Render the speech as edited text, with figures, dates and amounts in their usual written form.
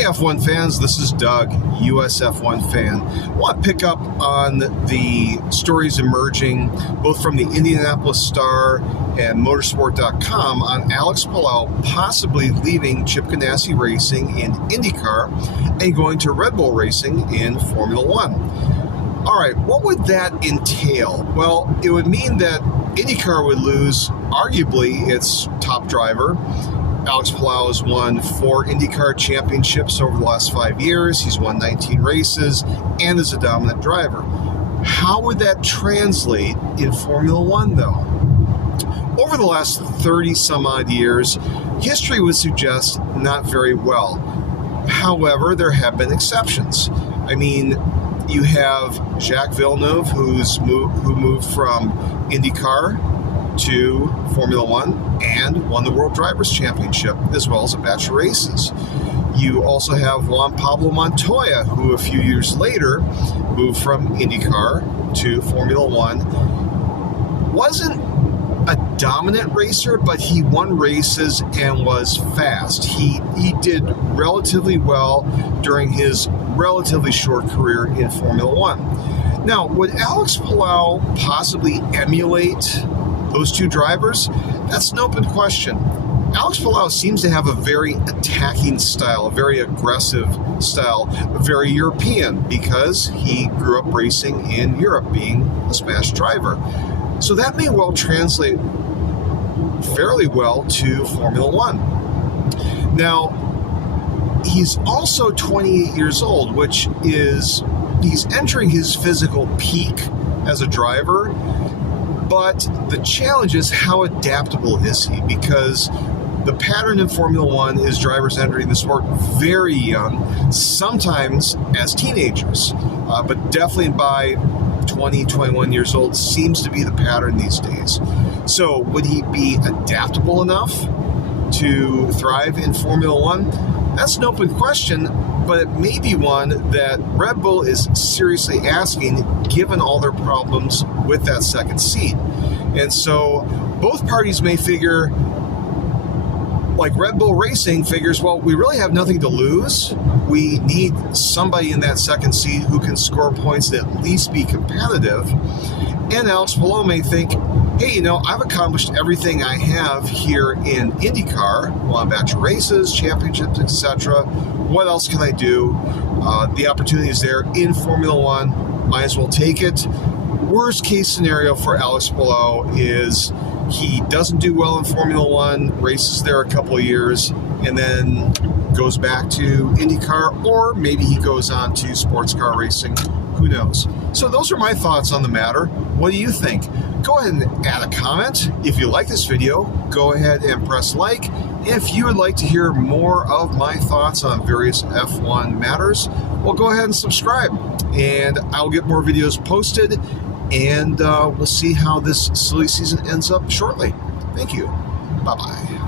Hey F1 fans, this is Doug, US F1 fan. I want to pick up on the stories emerging both from the Indianapolis Star and Motorsport.com on Alex Palou possibly leaving Chip Ganassi Racing in IndyCar and going to Red Bull Racing in Formula One. All right, what would that entail? Well, it would mean that IndyCar would lose arguably its top driver. Alex Palou has won 4 IndyCar championships over the last 5 years. He's won 19 races and is a dominant driver. How would that translate in Formula One, though? Over the last 30 some odd years, history would suggest not very well. However, there have been exceptions. I mean, you have Jacques Villeneuve, who moved from IndyCar to Formula One and won the World Drivers' Championship, as well as a batch of races. You also have Juan Pablo Montoya, who a few years later moved from IndyCar to Formula One. Wasn't a dominant racer, but he won races and was fast. He did relatively well during his relatively short career in Formula One. Now, would Alex Palou possibly emulate those two drivers? That's an open question. Alex Palou seems to have a very attacking style, a very aggressive style, very European, because he grew up racing in Europe, being a Spanish driver. So that may well translate fairly well to Formula One. Now, he's also 28 years old, which is, he's entering his physical peak as a driver. But the challenge is, how adaptable is he? Because the pattern in Formula One is drivers entering the sport very young, sometimes as teenagers, but definitely by 20, 21 years old seems to be the pattern these days. So would he be adaptable enough to thrive in Formula One? That's an open question, but it may be one that Red Bull is seriously asking, given all their problems with that second seat. And so both parties may figure, like Red Bull Racing figures, well, we really have nothing to lose. We need somebody in that second seat who can score points and at least be competitive. And Alex Palou may think, hey, you know, I've accomplished everything I have here in IndyCar, won a batch of races, championships, etc. What else can I do? The opportunity is there in Formula One. Might as well take it. Worst case scenario for Alex Palou is he doesn't do well in Formula One, races there a couple of years, and then goes back to IndyCar, or maybe he goes on to sports car racing. Who knows? So those are my thoughts on the matter. What do you think? Go ahead and add a comment. If you like this video, go ahead and press like. If you would like to hear more of my thoughts on various F1 matters, well, go ahead and subscribe, and I'll get more videos posted, and we'll see how this silly season ends up shortly. Thank you. Bye-bye.